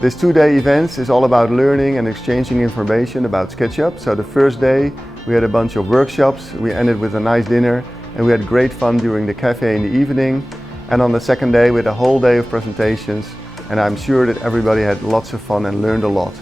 This 2-day event is all about learning and exchanging information about SketchUp. So the first day we had a bunch of workshops, we ended with a nice dinner and we had great fun during the cafe in the evening. And on the second day we had a whole day of presentations and I'm sure that everybody had lots of fun and learned a lot.